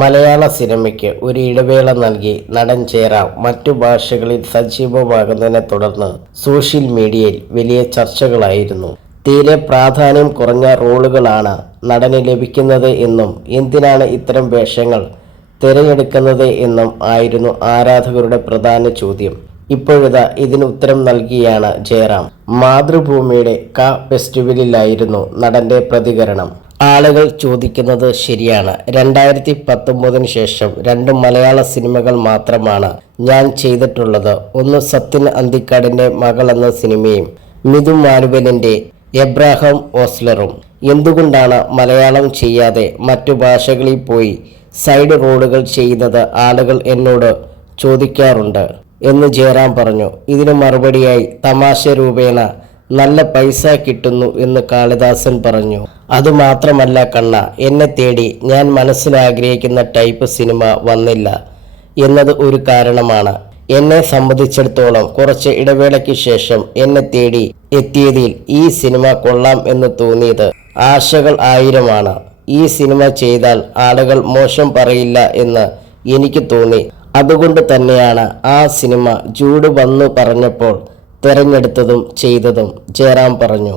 മലയാള സിനിമയ്ക്ക് ഒരു ഇടവേള നൽകി നടൻ ജയറാം മറ്റു ഭാഷകളിൽ സജീവമാകുന്നതിനെ തുടർന്ന് സോഷ്യൽ മീഡിയയിൽ വലിയ ചർച്ചകളായിരുന്നു. തീരെ പ്രാധാന്യം കുറഞ്ഞ റോളുകളാണ് നടന് ലഭിക്കുന്നത് എന്നും എന്തിനാണ് ഇത്തരം വേഷങ്ങൾ തിരഞ്ഞെടുക്കുന്നത് എന്നും ആയിരുന്നു ആരാധകരുടെ പ്രധാന ചോദ്യം. ഇപ്പോഴിതാ ഇതിന് ഉത്തരം നൽകിയാണ് ജയറാം. മാതൃഭൂമിയുടെ ക ഫെസ്റ്റിവലിലായിരുന്നു നടന്റെ പ്രതികരണം. ആളുകൾ ചോദിക്കുന്നത് ശരിയാണ്. രണ്ടായിരത്തി പത്തൊമ്പതിന് ശേഷം രണ്ട് മലയാള സിനിമകൾ മാത്രമാണ് ഞാൻ ചെയ്തിട്ടുള്ളത്. ഒന്ന് സത്യൻ അന്തിക്കാടിന്റെ മകൾ എന്ന സിനിമയും മിഥു മാനുവലിന്റെ എബ്രാഹാം ഓസ്ലറും. എന്തുകൊണ്ടാണ് മലയാളം ചെയ്യാതെ മറ്റു ഭാഷകളിൽ പോയി സൈഡ് റോഡുകൾ ചെയ്യുന്നത് ആളുകൾ എന്നോട് ചോദിക്കാറുണ്ട്? എന്ന് ജയറാം പറഞ്ഞു. ഇതിന് മറുപടിയായി തമാശ രൂപേണ നല്ല പൈസ കിട്ടുന്നു എന്ന് കാളിദാസൻ പറഞ്ഞു. അതുമാത്രമല്ല കണ്ണ എന്നെ തേടി ഞാൻ മനസ്സിലാഗ്രഹിക്കുന്ന ടൈപ്പ് സിനിമ വന്നില്ല എന്നത് ഒരു കാരണമാണ്. എന്നെ സംബന്ധിച്ചിടത്തോളം കുറച്ച് ഇടവേളയ്ക്ക് ശേഷം എന്നെ തേടി എത്തിയതിൽ ഈ സിനിമ കൊള്ളാം എന്ന് തോന്നിയത് ആശകൾ ആയിരമാണ്. ഈ സിനിമ ചെയ്താൽ ആളുകൾ മോശം പറയില്ല എന്ന് എനിക്ക് തോന്നി. അതുകൊണ്ട് തന്നെയാണ് ആ സിനിമ ചൂട് വന്നു പറഞ്ഞപ്പോൾ തിരഞ്ഞെടുത്തതും ചെയ്തതും ജയറാം പറഞ്ഞു.